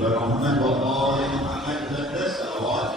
Muhammad wa Muhammad landas salawat.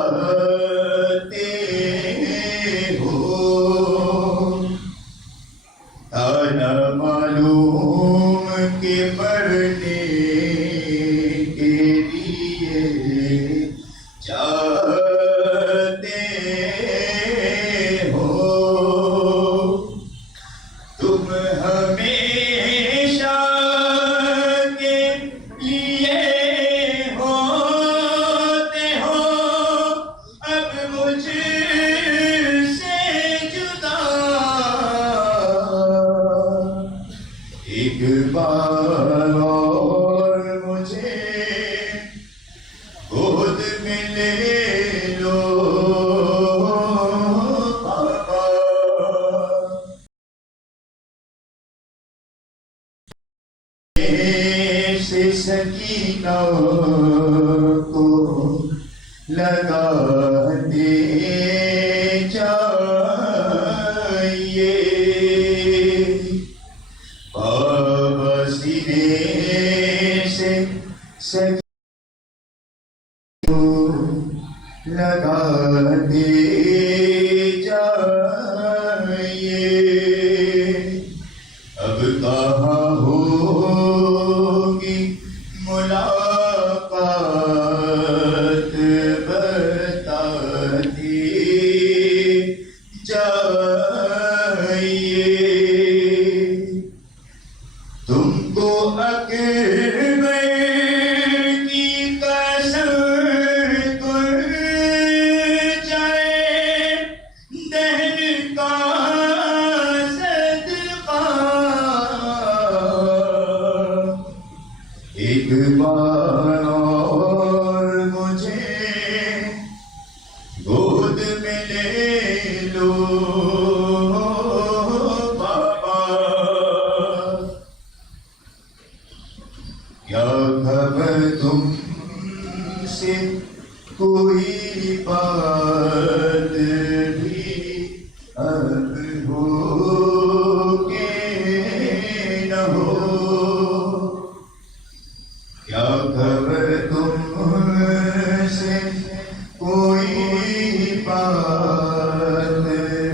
پہلاتے ہو کو لگاتے جائیے بابا سینے سے لگاتے جائیے اب کہاں ہوگی ملاقات بتاتے جائیے تم کو اکبر کی قسم کر جائے دہن کا صدقہ ایک بار اور مجھے گود میں لے لو بابا کیا خبر تم سے کوئی بات بھی اب ہو کہ نہ ہو کیا خبر تم سے کوئی بات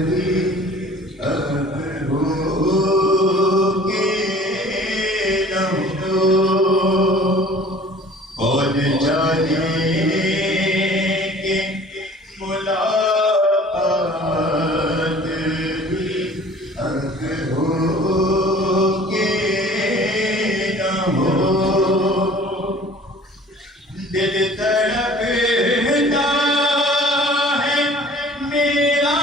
بھی اب ہو کہ نہ ہو کون جانے کہ ملاقات بھی اب ہو کہ نہ ہو دل تڑپتا ہے میرا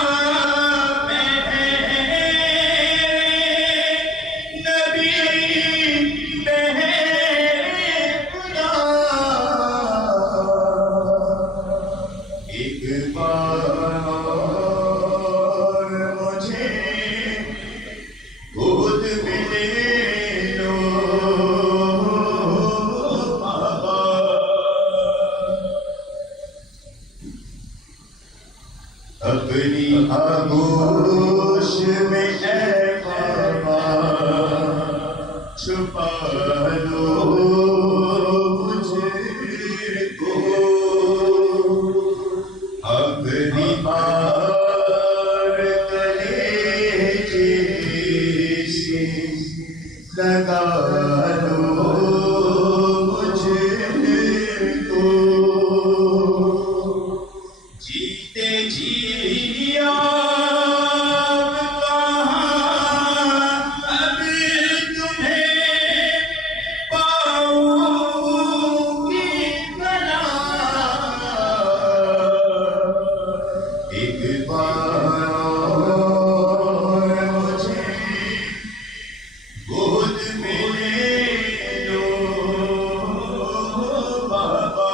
نبی خدا ایک بار اور مجھے گود میں لے لو بابا اپنی آغوش میں اے بابا چھپا لو مجھ کو اپنی بار کلیجے سے لگا لو مجھ کو جیتے جی اب کہاں اب تمہیں پاؤں گی بھلا ایک بار اور مجھے گود میں لے لو بابا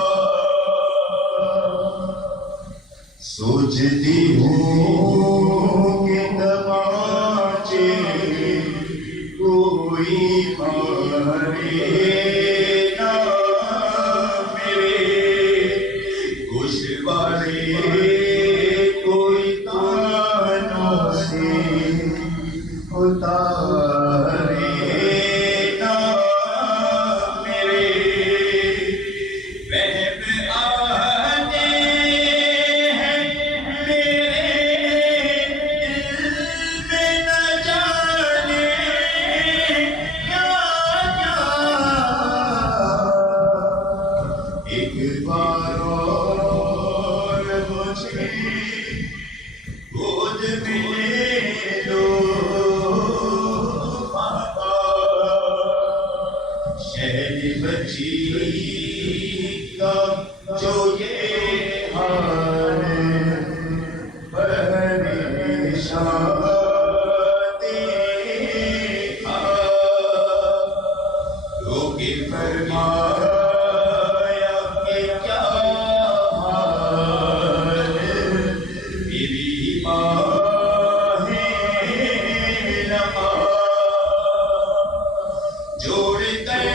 سوچتی ہوں کہ تماچے کوئی مارے نہ میرے گوشوارے کوئی کانوں سے اتارے نہ میرے وہم آتے ہیں میرے دل میں نہ جانے کیا کیا ایک بار اور مجھے گود میں لے لو بابا شہر بچی کا جو یہ حال پریشان دیکھا روکے فرمایا کہ کیا حال میری جوڑ کر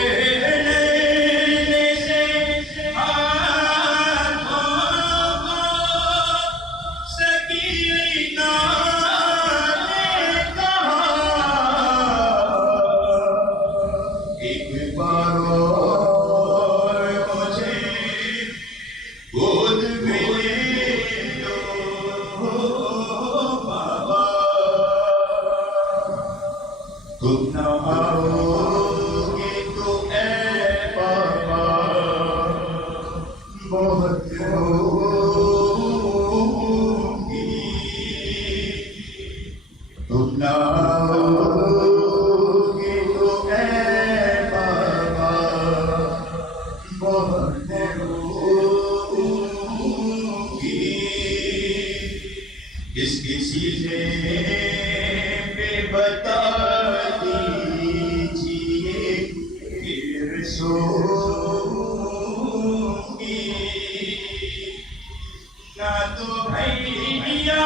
چیزیں پہ بتا دیجیے پھر سوؤں گی نہ تو بھیا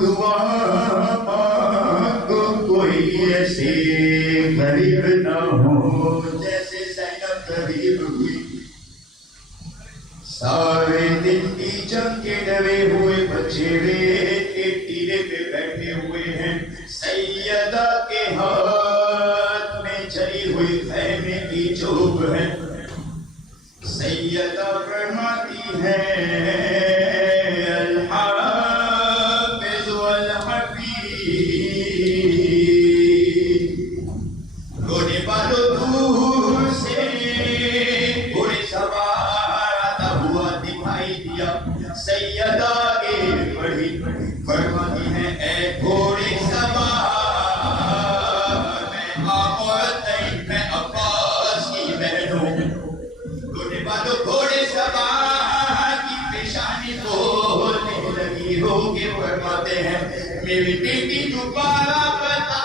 دعا کو کوئی ایسے غریب نہ ہو جیسے زینب غریب ہوئی سارے دن کی جنگ کے ڈرے ہوئے بچیڑے کے ٹیلے پہ بیٹھے ہوئے ہیں سیدہ کے ہاتھ میں چلی ہوئی خیمے کی چوب ہے سیدہ فرماتی ہے رونے والوں دور سے گھوڑے سوار آتا ہوا دکھائی دیا سیدہ کے بڑی فرماتی ہے اے گھوڑے سوار میں آمد نہیں میں عباس کی بہن ہوں رونے والوں گھوڑے سوار کی پیشانی بولنے لگی ہو کے فرماتے ہیں میری بیٹی دوبارہ بتا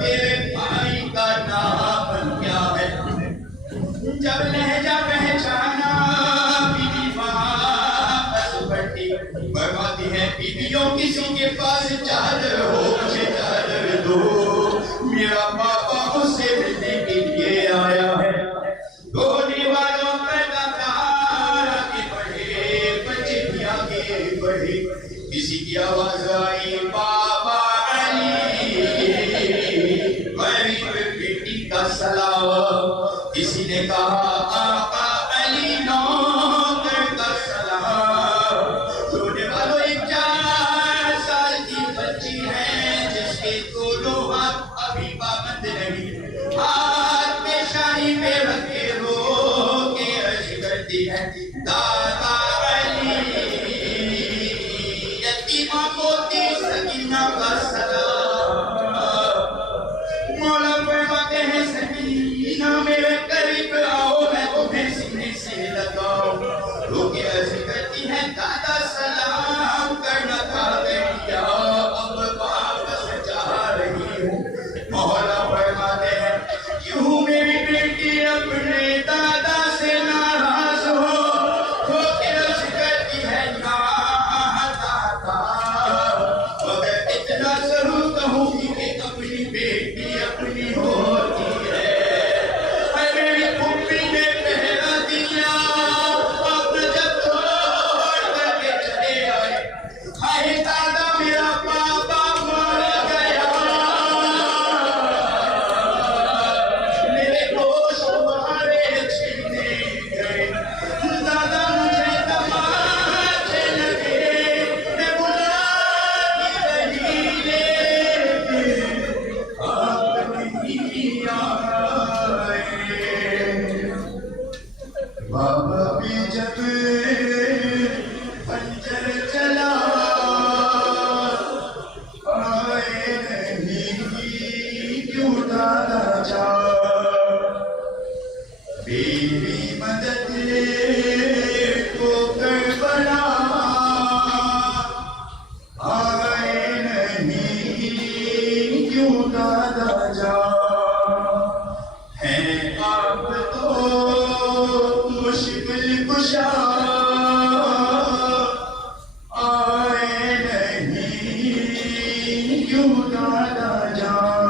تیرے بھائی کا نام کیا ہے جب لہجہ پہچانا بیوی واپس پلٹی فرماتی ہے بیویوں کسی کے پاس چادر ہو مجھے چادر دو میرا پاپا اس سے ملنے کے لیے آیا ہے رونے والوں کا لگار آگے بڑھے بچے بھی آگے بڑھے کسی کی آواز آئی بابا علی غریب بیٹی کا سلام کسی نے کہا آقا علی نوکر کا سلام رونے والوں ایک 4 سال کی بچی ہے جس کے دونوں ہاتھ ابھی پابند نہیں ہاتھ پیشانی پہ رکھے رو کے عرض کرتی ہے دادا علی یتیمہ پوتی سکینہ کا سلام مولا فرماتے ہیں سکینہ میرے قریب آؤ میں تمہیں سینے سے لگاؤں رو کے عرض کرتی ہے دادا سلام کرنا تھا بیٹیا اب واپس جا رہی ہوں مولا فرماتے ہیں کیوں میری بیٹی اپنے دادا سے ناراض ہو دادا جان ہے آپ تو مشکل کشا آئے نہیں کیوں دادا جان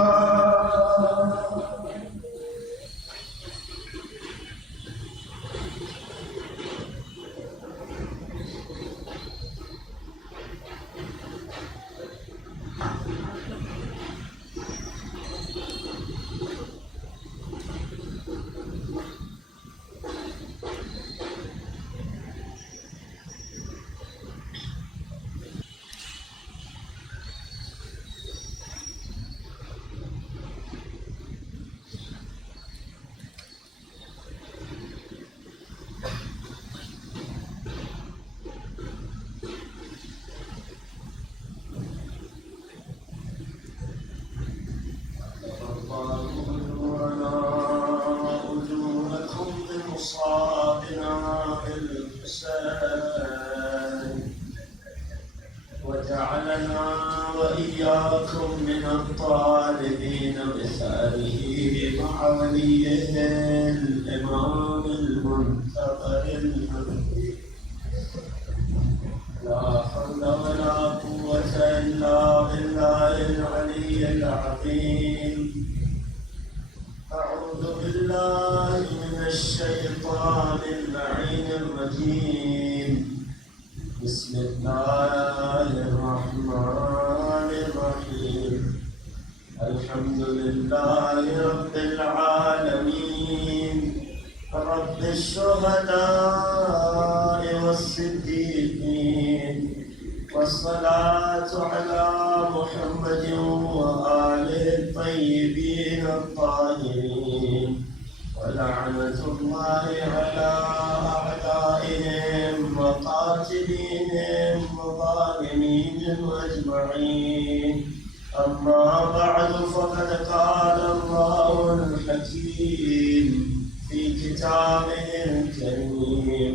وجعلنا وإياكم من الطالبين بثاره مع وليه الإمام المنتظر المهدي لا حول ولا قوة إلا بالله العلي العظيم أعوذ بالله من الشيطان اللعين الرجيم بسم الله الرحمن الرحيم الحمد لله رب العالمين رب الشهداء والصديقين والصلاة على محمد وآله الطيبين الطاهرين ولعنة الله على أعدائهم وقاتليهم وظالميهم أجمعين أما بعد فقد قال الله الحكيم في كتابه الكريم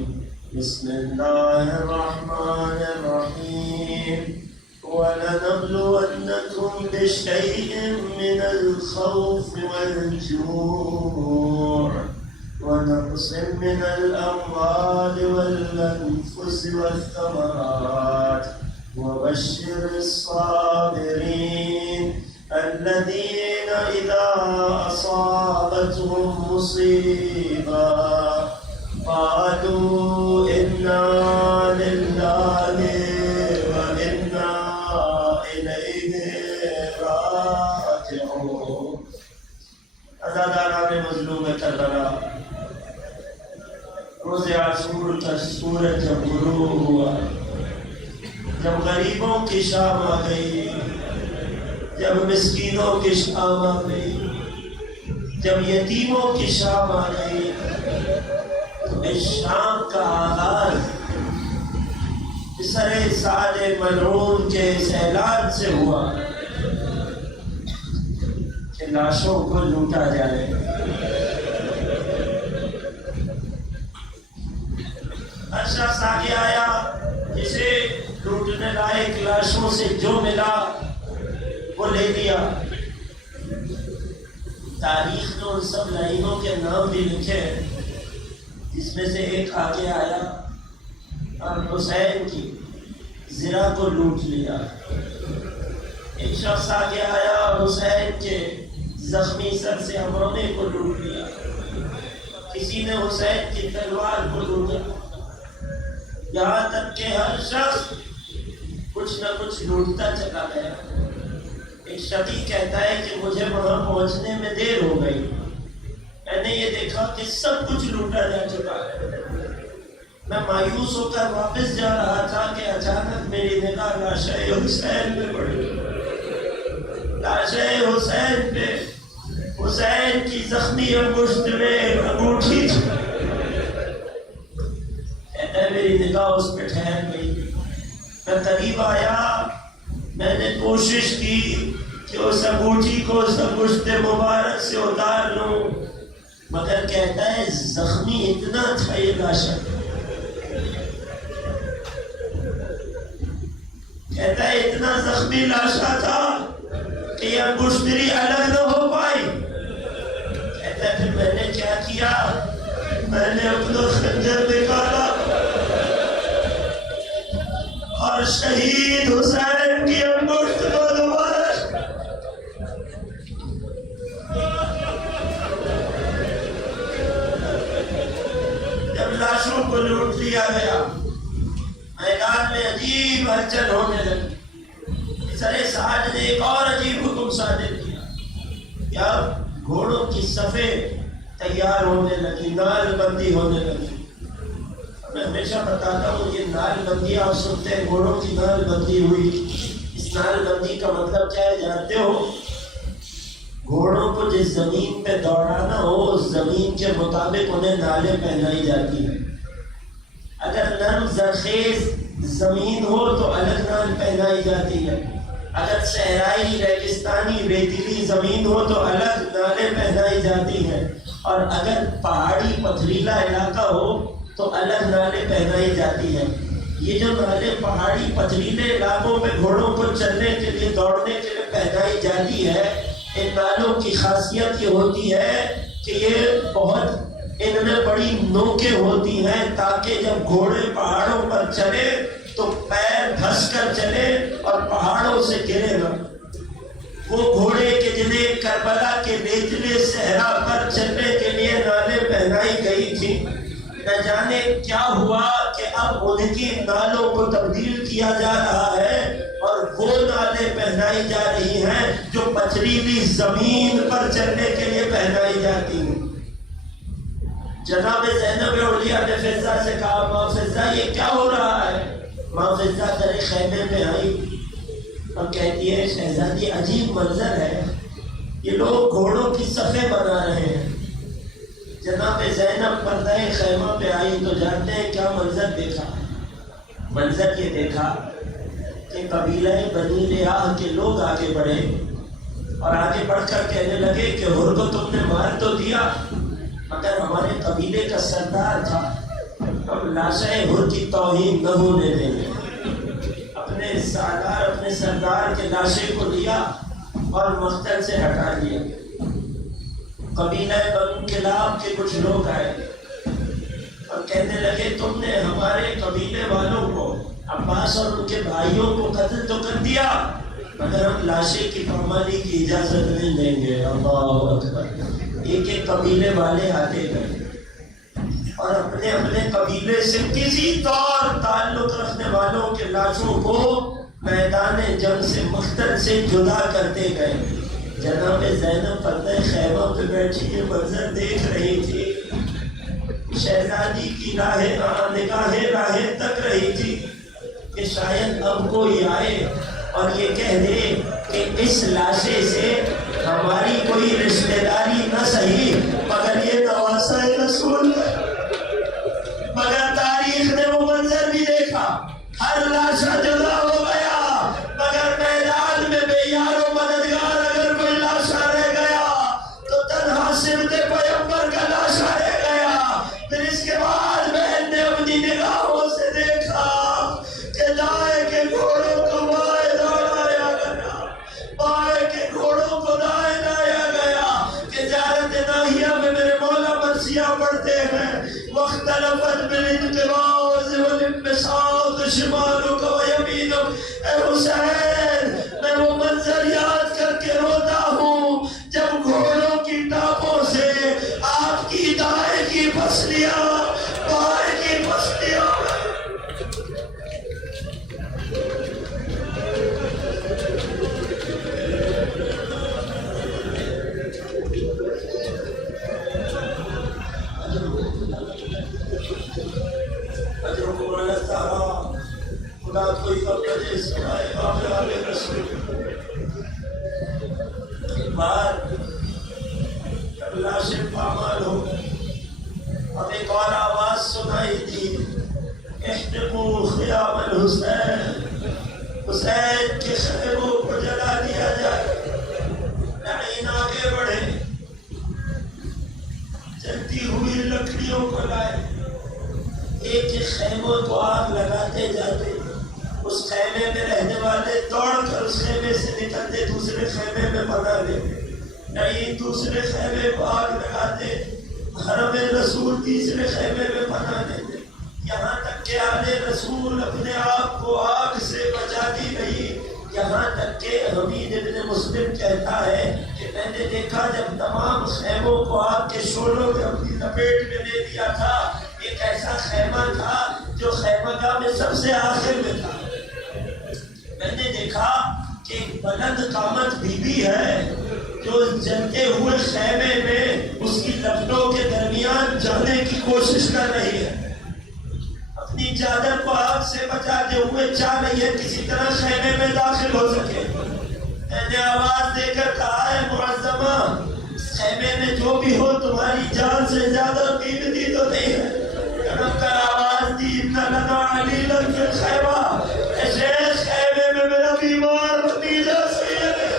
بسم الله الرحمن الرحيم ولنبلونكم بشيء من الخوف والجوع ونقص من الأموال والأنفس والثمرات وبشر الصابرين الذين إذا أصابتهم مصيبة قالوا إنا لله وإنا إليه راجعون. عزاداران مظلوم کربلا روز عاشور کا سورج جب غروب ہوا، جب غریبوں کی شام آ گئی، جب مسکینوں کی شام آ گئی، جب یتیموں کی شام آ گئی، تو اس شام کا آغاز سر سال ملعون کے اس اعلان سے ہوا کہ لاشوں کو لوٹا جائے. ہر شخص آگے آیا، جسے لوٹنے لائق لاشوں سے جو ملا وہ لے لیا. تاریخ نے ان سب لائنوں کے نام بھی لکھے، جس میں سے ایک آگے آیا اور حسین کی زرہ کو لوٹ لیا. ایک شخص آگے آیا اور حسین کے زخمی سر سے امرونے کو لوٹ لیا. کسی نے حسین کی تلوار کو لوٹا. یہاں تک کہ ہر شخص کچھ نہ کچھ لوٹتا چلا گیا. ایک شقی کہتا ہے کہ مجھے وہاں پہنچنے میں دیر ہو گئی، میں نے یہ دیکھا کہ سب کچھ لوٹا جا چکا ہے. میں مایوس ہو کر واپس جا رہا تھا کہ اچانک میری نگاہ لاشِ حسین پہ پڑی. لاشِ حسین پہ حسین کی زخمی انگشت میں ایک انگوٹھی تھی. کہتا ہے میری نگاہ اس پہ ٹھہر گئی. میں قریب آیا، میں نے کوشش کی کہ اس انگوٹھی کو اس انگشت مبارک سے اتار لوں، مگر کہتا ہے زخمی اتنا تھا یہ لاشا. کہتا ہے اتنا زخمی لاشا تھا کہ کہ یہ انگشت تیری الگ نہ ہو پائی. کہتا ہے پھر میں نے کیا کیا؟ میں نے اپنا خنجر نکالا اور شہید حسین کی انگشت کو دوبارہ جب لاشوں کو لوٹ لیا گیا میدان میں عجیب ہلچل ہونے لگی. سر سعد نے ایک اور عجیب حکم صادر کیا کہ اب گھوڑوں کی صفیں تیار ہونے لگی، نال بندی ہونے لگی. میں ہمیشہ بتاتا ہوں یہ نال بندی آپ سنتے ہیں گھوڑوں کی نال بندی ہوئی. اس نال بندی کا مطلب کیا ہے جانتے ہو؟ گھوڑوں کو جس زمین پہ دوڑانا ہو اس زمین کے مطابق انہیں نالیں پہنائی جاتی ہیں. اگر نرم زرخیز زمین ہو تو الگ نال پہنائی جاتی ہے. اگر صحرائی ریگستانی ریتیلی زمین ہو تو الگ نالیں پہنائی جاتی ہیں. اور اگر پہاڑی پتھریلا علاقہ ہو تو الگ نالیں پہنائی جاتی ہیں. یہ جو نالیں پہاڑی پتھریلے علاقوں میں گھوڑوں کو چلنے کے لیے دوڑنے کے لیے پہنائی جاتی ہے، ان نالوں کی خاصیت یہ ہوتی ہے کہ یہ بہت ان میں بڑی نوکیں ہوتی ہیں تاکہ جب گھوڑے پہاڑوں پر چلے تو پیر دھس کر چلے اور پہاڑوں سے گرے نہ. وہ گھوڑے کے جنہیں کربلا کے ریتلے صحرا پر چلنے کے لیے نالیں پہنائی گئی تھی، نہ جانے کیا ہوا کہ اب ان کی نالوں کو تبدیل کیا جا رہا ہے اور وہ نالیں پہنائی جا رہی ہیں جو پتھریلی زمین پر چلنے کے لیے پہنائی جاتی ہیں. جناب زینب اولیاء نے فضہ سے کہا ماں فضہ یہ کیا ہو رہا ہے؟ ماں فضہ در خیمے میں آئی اور کہتی ہے شہزادی عجیب منظر ہے، یہ لوگ گھوڑوں کی صفیں بنا رہے ہیں. جناب زینب پردہ خیمہ پہ آئی تو جانتے ہیں کیا منظر دیکھا؟ منظر یہ دیکھا کہ قبیلہ بنی ریاح کے لوگ آگے بڑھے اور آگے بڑھ کر کہنے لگے کہ حر کو تم نے مار تو دیا مگر ہمارے قبیلے کا سردار تھا، ہم لاشیں حر کی توہین نہ ہونے دیں گے. اپنے سالار اپنے سردار کے لاشیں کو لیا اور مقتل سے ہٹا دیا. قبیلہ بنو کلاب کے کچھ لوگ آئے اور کہنے لگے تم نے ہمارے قبیلے والوں کو عباس اور ان کے بھائیوں کو قتل تو کر دیا مگر ہم لاشیں کی پامالی کی اجازت نہیں دیں گے. اللہ اکبر. ایک ایک قبیلے والے آتے گئے اور اپنے اپنے قبیلے سے کسی طور تعلق رکھنے والوں کے لاشوں کو میدان جنگ سے مقتل سے جدا کرتے گئے. جناب زینب پردہ خیمہ پہ بیٹھی یہ منظر دیکھ رہی تھی. شہزادی کی نگاہیں راہیں تک رہی تھی کہ شاید اب کوئی آئے اور یہ کہہ دے کہ اس لاشے سے ہماری کوئی رشتہ داری نہ صحیح مگر یہ نواسہ رسول ہے. مگر تاریخ نے وہ منظر بھی دیکھا، ہر لاشا جدا ہو گیا مگر میدان میں بے یار و مددگار اگر کوئی لاشا رہ گیا تو تنہا سمت پیغمبر کا لاشا رہ گیا. پھر اس کے بعد بہن نے اپنی نگاہوں سے دیکھا کہ دائیں کے گھوڑوں کو بائیں دوڑایا گیا، بائیں کے گھوڑوں کو دائیں لایا گیا کہ زیارت ناہیہ میں میرے مولا مرثیہ پڑھتے ہیں واختلفت بالانقباض والانبساط شمالک و یمینک. اے حسین میں وہ منظر یاد کر کے روتا ہوں جب گھوڑوں کی ٹاپوں سے آپ کی دائیں کی پسلیاں بائیں کی پسلیاں خدا کوئی قبل سنائے آخر آلے رسول. ایک بار جب لاشیں پامال ہو اب ایک اور آواز سنائی دی احتموا خیام الحسین، حسین کے خیموں کو جلا دیا جائے. لعین آگے بڑھے، جلتی ہوئی لکڑیوں کو لائے، ایک ایک خیموں کو آگ لگاتے جاتے. اس خیمے میں رہنے والے دوڑ کر اس خیمے سے نکلتے دوسرے خیمے خیمے میں پناہ لے، نہیں دوسرے خیمے کو آگ لگاتے، حرم رسول تیسرے خیمے میں پناہ لیتے، یہاں تک کہ آل رسول اپنے آپ کو آگ سے بچاتی رہی، یہاں تک کہ حمید ابن مسلم کہتا ہے کہ میں نے دیکھا جب تمام خیموں کو آگ کے شعلوں نے اپنی لپیٹ میں لے دیا تھا، ایک ایسا خیمہ تھا جو خیمہ گاہ میں سب سے آخر میں تھا۔ میں نے دیکھا کہ ایک بلند قامت بی بی ہے جو جلتے ہوئے خیمے میں اس کی لپٹوں کے درمیان جانے کی کوشش کر رہی ہے، اپنی چادر کو آگ سے بچاتے ہوئے چاہ رہی ہے کسی طرح خیمے میں داخل ہو سکے۔ میں نے آواز دے کر کہا ہے معظمہ، خیمے میں جو بھی ہو تمہاری جان سے زیادہ قیمتی تو نہیں ہے۔ کڑک کر آواز دی، ان لنا علیلا فی الخیمہ، اے شیخ خیمے میں میرا بیمار بھتیجا سید ہے۔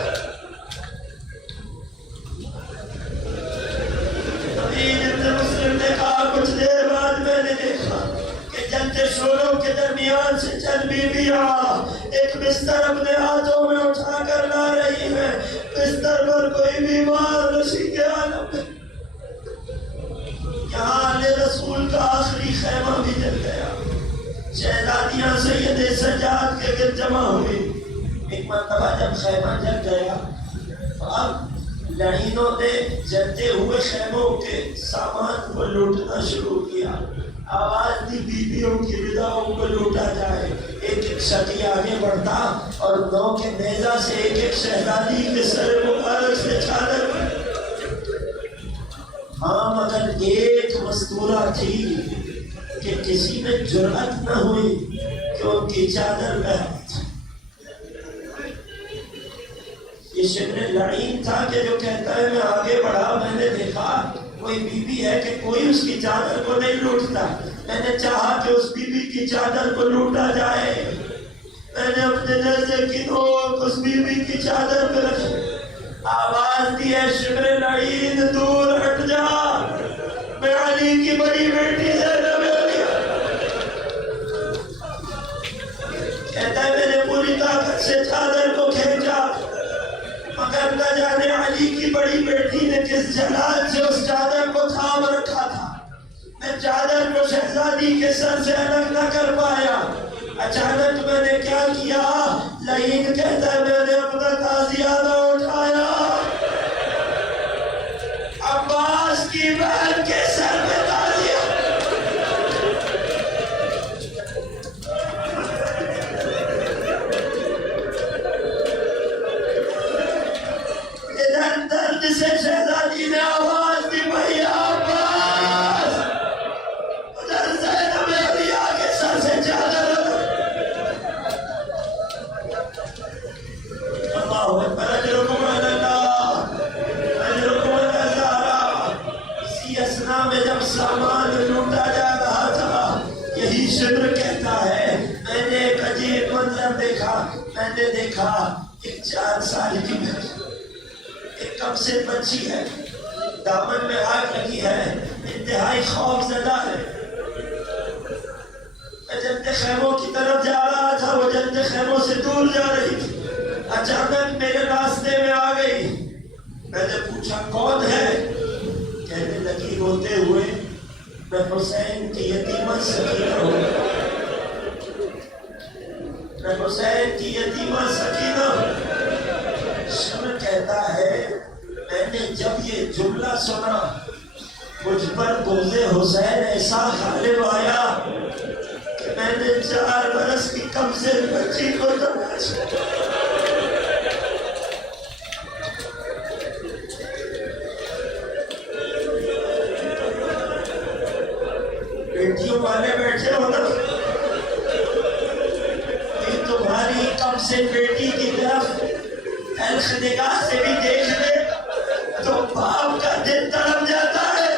حمید ابن مسلم نے کہا کچھ دیر بعد میں نے دیکھا کہ جلتے شعلوں کے درمیان سے چند بیویاں ایک بستر اپنے ہاتھوں میں اٹھا کر لا رہی ہیں، بستر پر کوئی بیمار نشی کے عالم میں۔ یہاں آل رسول کا آخری خیمہ بھی جل گیا، شہزادیاں سید سجاد کے گرد جمع ہوئی۔ ایک مرتبہ جب خیمہ جل گیا اب لعینوں نے جلتے ہوئے خیموں کے سامان کو لوٹنا شروع کیا، آواز دی بیویوں کی رداؤں کو لوٹا جائے۔ ایک ایک شخص آگے بڑھتا اور نو کے نیزہ سے ایک ایک شہزادی کے سر مبارک سے چادر بڑھ۔ ہاں مگر ایک مستورہ تھی کہ کسی میں جرأت نہ ہوئی کہ ان کی چادر پہنے۔ یہ شبر لعین تھا کہ جو کہتا ہے میں آگے بڑھا، میں نے دیکھا کوئی بی بی ہے کہ کوئی اس کی چادر کو نہیں لوٹتا، میں نے چاہا کہ اس بی بی کی چادر کو لوٹا جائے، میں نے اپنے نیزے کی نوک اس بی بی کی چادر پہ رکھی، آواز دی ہے شبر لعین دور ہٹ جا، میں علی کی بڑی بیٹی زینب علی، کہتا ہے میں نے پوری طاقت سے چادر کو کھینچا، مگر نہ جانے علی کی بڑی بیٹی نے کس جلال سے اس چادر کو تھام رکھا تھا، میں چادر کو شہزادی کے سر سے الگ نہ کر پایا۔ اچانک میں نے کیا کیا، لعین کہتا ہے میں نے اپنا تازیانہ اٹھایا، عباس کی بہن کے سر میں تازیہ، ادھر درد سے شہزادی نے آواز دی بھیا عباس، ادھر زینب علیہ کے سر سے چادر، اللہ اکبر، اجرکم علی اللہ، اجرکم علی اللہ۔ اسی اثنا میں جب سامان لوٹا جا رہا تھا، یہی شبر کہتا ہے میں نے ایک عجیب منظر دیکھا، میں نے دیکھا ایک 4 سال کی بچی، ایک کم سے بچی ہے، دامن میں آگ لگی ہے، انتہائی خوف زدہ ہے۔ میں جنت خیموں کی طرف جا رہا تھا، وہ جنت خیموں سے دور جا رہی تھی، اچانک میرے راستے میں آ گئی، میں نے پوچھا کون ہے، کہنے لگی روتے ہوئے میں حسین کی یتیمہ سکینہ ہوں، میں حسین کی یتیمہ سکینہ ہوں۔ شمر کہتا ہے میں نے جب یہ جملہ سنا مجھ پر بغض حسین ایسا غالب آیا کہ میں نے 4 برس کی کم سے بچی کو تماشا، بیٹیوں والے بیٹھے ہو نا، کہ تمہاری کم سے بیٹی کی طرف تلخ نگاہ سے بھی دیکھ لے تو باپ کا دل تڑپ جاتا ہے۔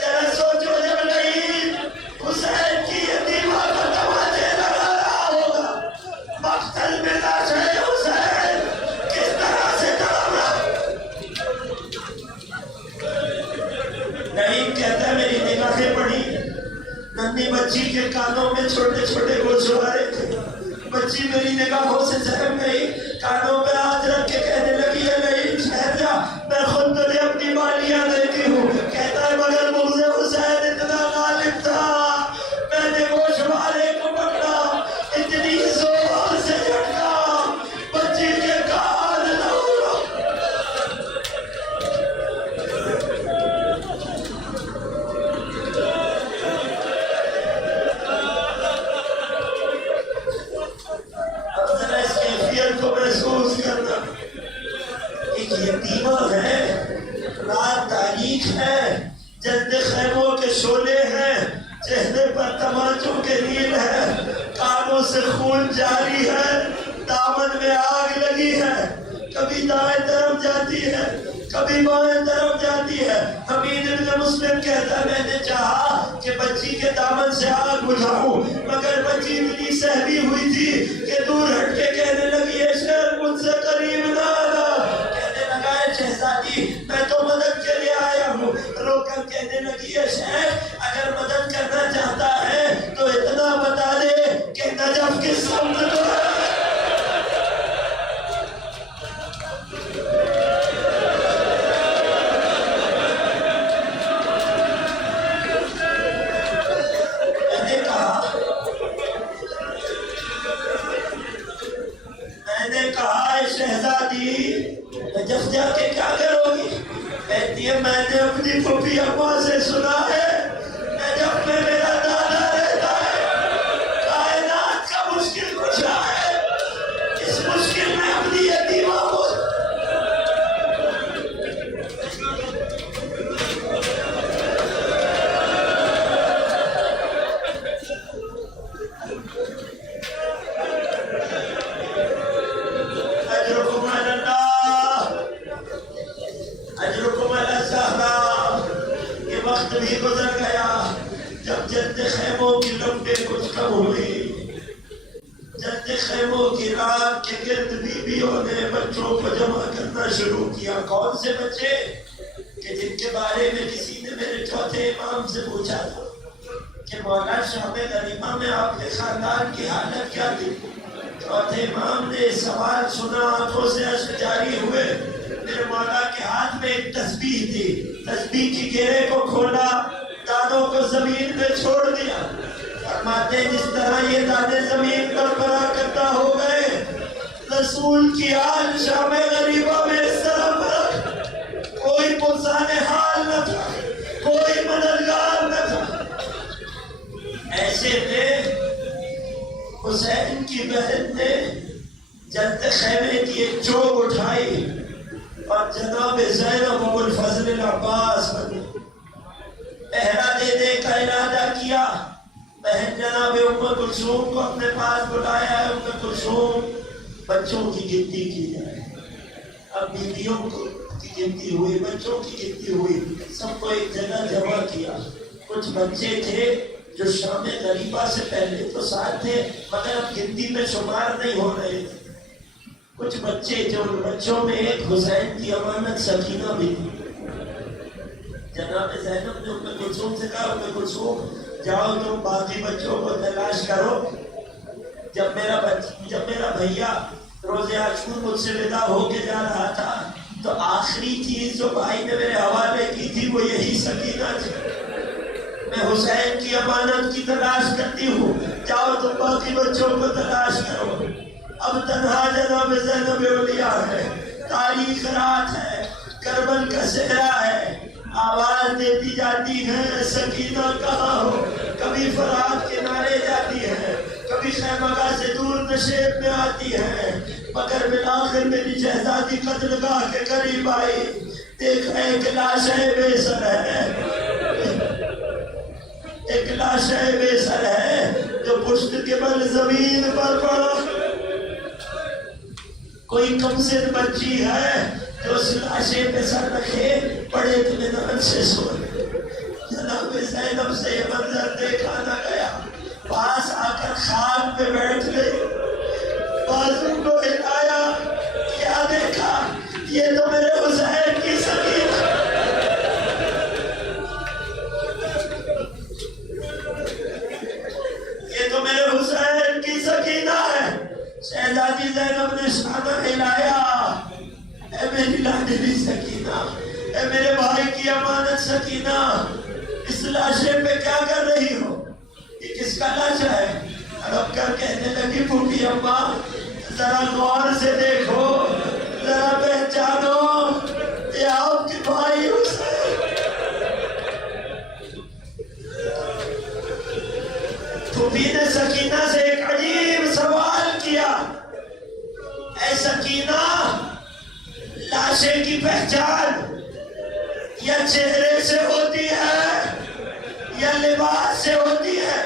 ذرا سوچو جب لعین حسین کی یتیمہ کو تماچے لگا رہا ہوگا، مقتل میں لاش ہے حسین کس طرح سے تڑپ رہا۔ لعین کہتا ہے میری نگاہیں پڑی، ننھی بچی کے کانوں میں چھوٹے چھوٹے گوشوارے تھے، بچی میری نگاہوں سے سہم گئی، کانوں پہ ہاتھ رکھ کے کہنے لگی یتیمہ ہے، رات تاریخ ہے، جلد خیموں کے شعلے ہیں، چہرے پر تماچوں کے نیل ہے، کانوں سے خون جاری ہے، دامن میں آگ لگی ہے، کبھی دائیں طرف جاتی ہے، کبھی بائیں طرف جاتی ہے۔ حمید ابن مسلم کہتا ہے میں نے چاہا کہ بچی کے دامن سے آگ بجھاؤں، مگر بچی اتنی سہمی ہوئی تھی کہ دور ہٹ کے کہنے لگی اے شیر مجھ سے قریب نہ آنا، کہنے لگا اے شہزادی میں تو مدد کے لیے آیا ہوں، رو کر کہنے لگی اے شیر اگر مدد کرنا چاہتا ہے تو اتنا بتا دے کہ نجف کس سمت کو ہے۔ شہزادی نجف جا کے کیا کرو گی؟ کہتی ہے میں نے اپنی پھوپھی اماں سے سنا ہے نجف میں میرا دادا رہتا ہے، کائنات کا مشکل کشا ہے، اس مشکل میں اپنی یتیمہ کو بھی گزر گیا۔ جب جد خیموں کی لمبے کچھ کم ہوئی، جد خیموں کی رات کے گرد بیویوں نے بچوں کو جمع کرنا شروع کیا۔ کون سے بچے کہ جن کے بارے میں کسی نے میرے چوتھے امام سے پوچھا تھا کہ مولا شام غریبہ میں آپ کے خاندان کی حالت کیا تھی؟ چوتھے امام نے سوال سنا، آنکھوں سے اشک جاری ہوئے۔ میرے مولا کے ہاتھ میں ایک تسبیح تھی، تسبیح کی گرے کو کھولا، دانوں کو زمین پہ چھوڑ دیا۔ فرماتے جس طرح یہ دانے زمین پر پراکندا ہو گئے، رسول کی آل شام غریبہ میں اس طرح پر کوئی پرسان حال نہ تھا، کوئی مددگار نہ تھا۔ ایسے میں حسین کی بہن نے جد خیمے کی ایک چوب اٹھائی اور جناب زینب ابو الفضل العباس بنے، پہرا دینے کا ارادہ کیا۔ بہن جناب ام کلثوم کو اپنے پاس بلایا ہے، ام کلثوم بچوں کی گنتی کی جائے۔ اب بیویوں کی گنتی ہوئی، بچوں کی گنتی ہوئی، سب کو ایک جگہ جمع کیا۔ کچھ بچے تھے جو شام غریبہ سے پہلے تو ساتھ تھے مگر اب گنتی میں شمار نہیں ہو رہے تھے۔ کچھ بچے جو ان بچوں میں ایک حسین کی امانت سکینہ بھی تھی۔ جناب زینب نے ام کلثوم سے کہا ام کلثوم جاؤ تم باقی بچوں کو تلاش کرو۔ جب میرا بھیا روز عاشور مجھ سے ودا ہو کے جا رہا تھا تو آخری چیز جو بھائی نے میرے حوالے کی تھی وہ یہی سکینہ تھی۔ میں حسین کی امانت کی تلاش کرتی ہوں، جاؤ تم باقی بچوں کو تلاش کرو۔ اب تنہا جناب زینب اولیاء ہے، تاریخ رات ہے، کربل کا صحرا ہے، آواز دیتی جاتی ہے سکینہ کہاں ہو، کبھی فرات کے نعرے جاتی ہے، کبھی خیمگاہ سے دور نشیب میں آتی ہے، مگر بالآخر میری شہزادی قتل گاہ کے قریب آئی، دیکھا ایک لاش بے سر ہے، ایک لاش بے سر ہے جو پشت کے بل زمین پر پڑا۔ کوئی کم سن بچی ہے جو اس لاشے پہ سر رکھے بڑے اطمینان سے سوئے۔ جناب زینب سے یہ منظر دیکھا نہ گیا، پاس آ کر خاک پہ بیٹھ گئی، بازو کو ہلایا، کیا دیکھا؟ یہ تو میرے حسین کی سکینہ، یہ تو میرے حسین کی سکینہ ہے۔ شہزادی زینب نے شانہ ہلایا، اے میری لاڈلی سکینہ، اے میرے بھائی کی امانت سکینہ، اس لاشے پہ کیا کر رہی ہو؟ یہ کس کا لاشا ہے؟ اڑپ کر کہنے لگی پھوپھی اماں ذرا غور سے دیکھو، ذرا پہچانو، یہ آپ کے بھائی حسین۔ پھوپھی نے سکینہ سے ایک عجیب سوال کیا، اے سکینہ لاشے کی پہچان یا چہرے سے ہوتی ہے یا لباس سے ہوتی ہے؟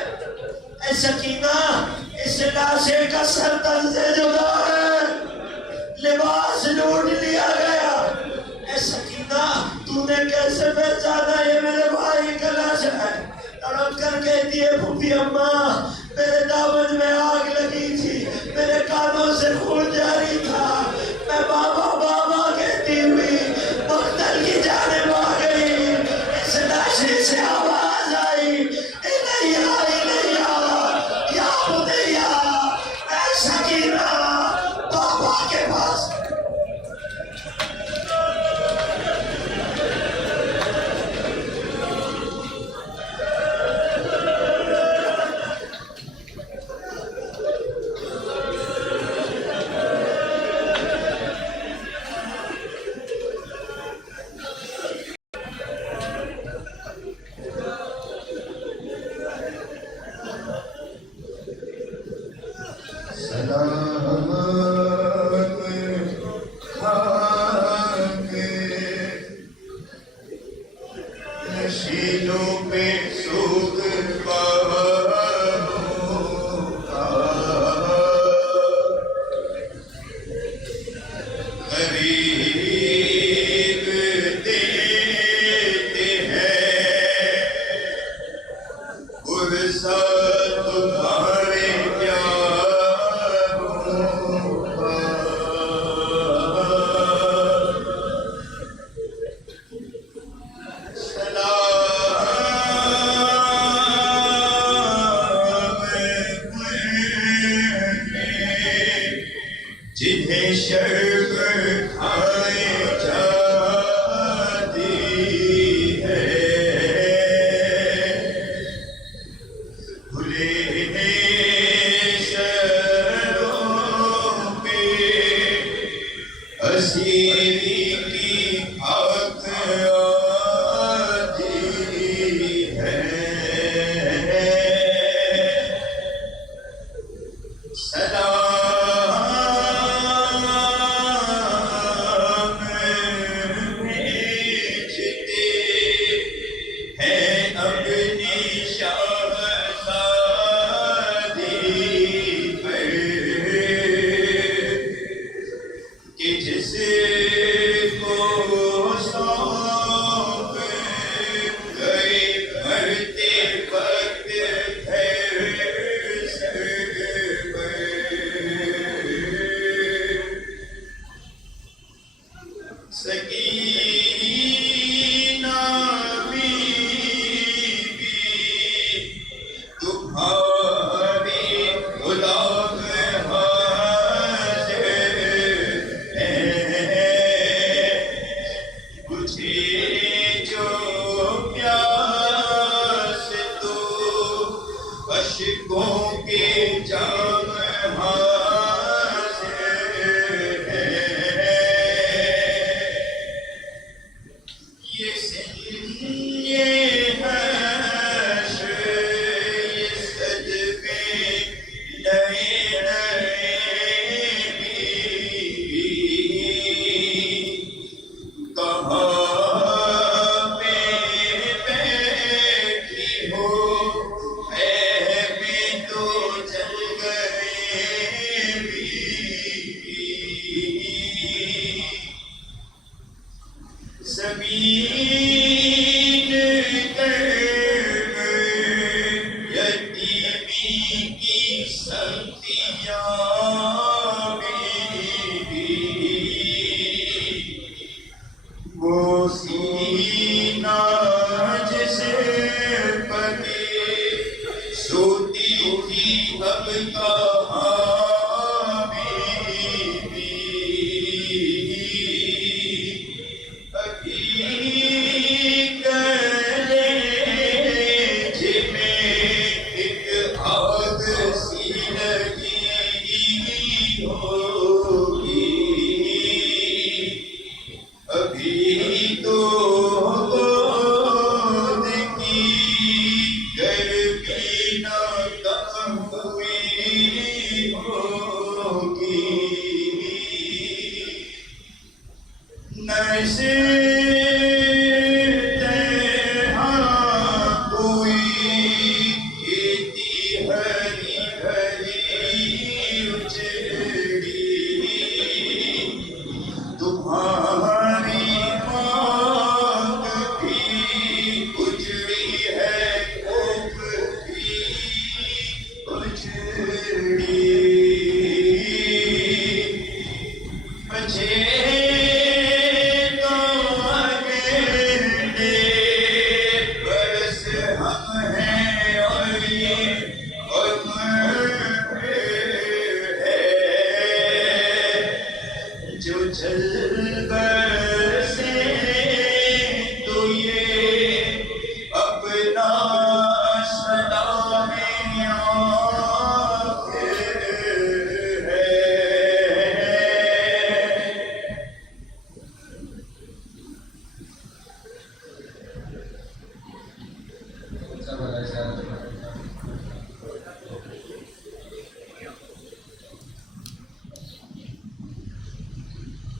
اے سکینہ، اس لاشے کا سر تن سے جدا ہے، لباس لوٹ لیا گیا۔ اے سکینہ، تو نے کیسے پہچانا یہ میرے بھائی کا لاشا ہے؟ تڑپ کر کہتی ہے پھوپھی اماں، میرے دامن میں آگ لگی تھی، میرے کانوں سے خون جاری تھا، میں بابا بابا کہتی ہوئی مقتل کی جانب آ گئی، اس لاشے سے آواز آئی، الیہ الیہ یا بنیا، اے سکینہ بابا کے پاس۔ نشینوں پہ سوگ پہاڑوں کا غریب دیتے ہیں عرصہ تمہارے پیاروں کا۔ جنہیں شرف کھائے جاتی ہے، بھلے شروں پہ اسیری کی آنکھ آتی ہے۔ سلام بھیجتے ہیں اپنی شہزادی پر، کہ جس کو سونپ گئے مرتے وقت سکینہ بی بی تمہاری غلام حاضر ہے، مجھے جو پیاس تو اشکوں کے جام حاضر ہے، یہ حشر یہ صدقے نئے نئے بھی کہاں پہ بیٹھی ہو، میں تو چل گئے بھی زمین کرب یتیمی کی سختیاں بھی، وہ سینہ جس پر سوتی تھی اب کہاں بھی، ابھی تو گود کی گرمی نہ کم ہوئی ہوگی، نہ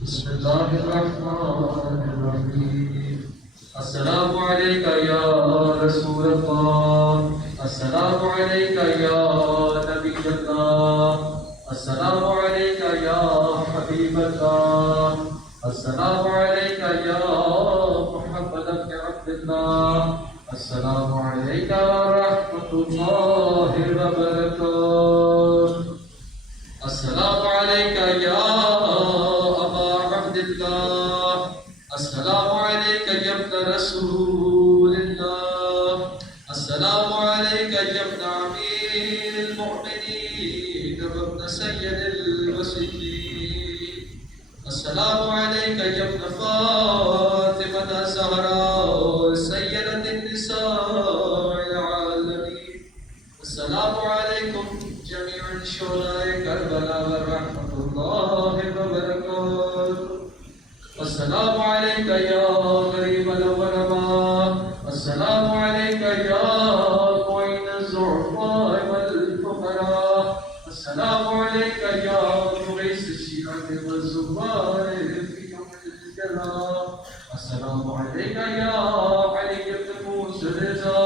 بسم الله الرحمن الرحيم. السلام عليك يا رسول الله، السلام عليك يا نبي الله، السلام عليك يا حبيب الله، السلام عليك يا محمد بن عبد الله، السلام عليك ورحمة الله وبركاته. السلام عليك يا السلام عليك يا ابن رسول الله، السلام عليك يا ابن أمير المؤمنين وابن سيد المسلمين، السلام عليك يا ابن فاطمة الزهراء سيدة النساء العالمين، السلام عليكم جميعا شهداء كربلاء ورحمة الله وبركاته. السلام عليك يا غريب الغرباء، السلام عليك يا معين الضعفاء والفقراء، السلام عليك يا مغيث الشيعة والزبار في يوم الجزاء، السلام عليك يا علي بن موسى الرضا،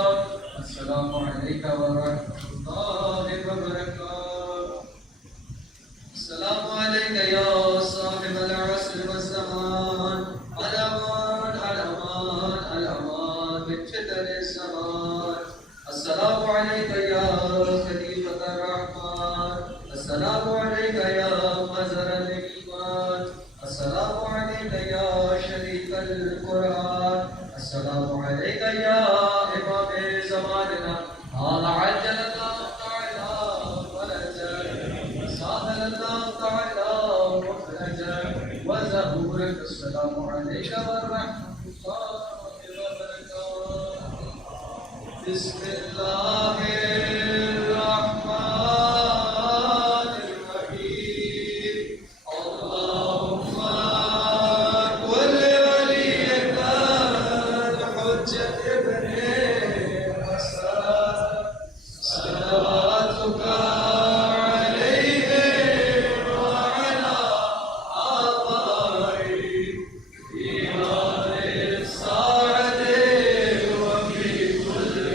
السلام عليك ورحمة الله وبركاته. السلام عليك يا صاحب العصر والزمان، الأمان الأمان الأمان بفتر الزمان، السلام عليك يا خليفة الرحمن، السلام عليك يا مظهر الإيمان، السلام عليك يا شريف القرآن، السلام عليك يا إمام زماننا، قال عجل الله تعالى ولجل، سهل الله تعالى مخرجا وزهورك، السلام عليك ورحمة الله وبركاته. بسم الله الرحمن الرحيم. اللهم كل وليك حجة ابن حسن، صلواتك عليه وعلى آبائه في هذه الساعة وفي كل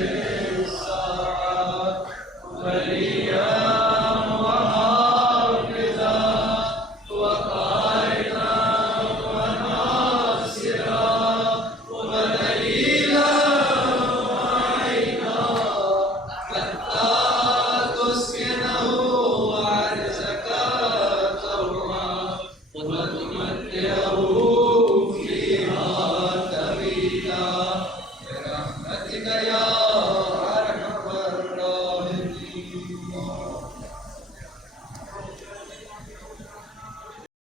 ساعة، وليا وحافظا وقائدا وناصرا ودليلا وعينا، حتى تسكنه أرزك طوعا وتمتعه فيها طويلا، برحمتك يا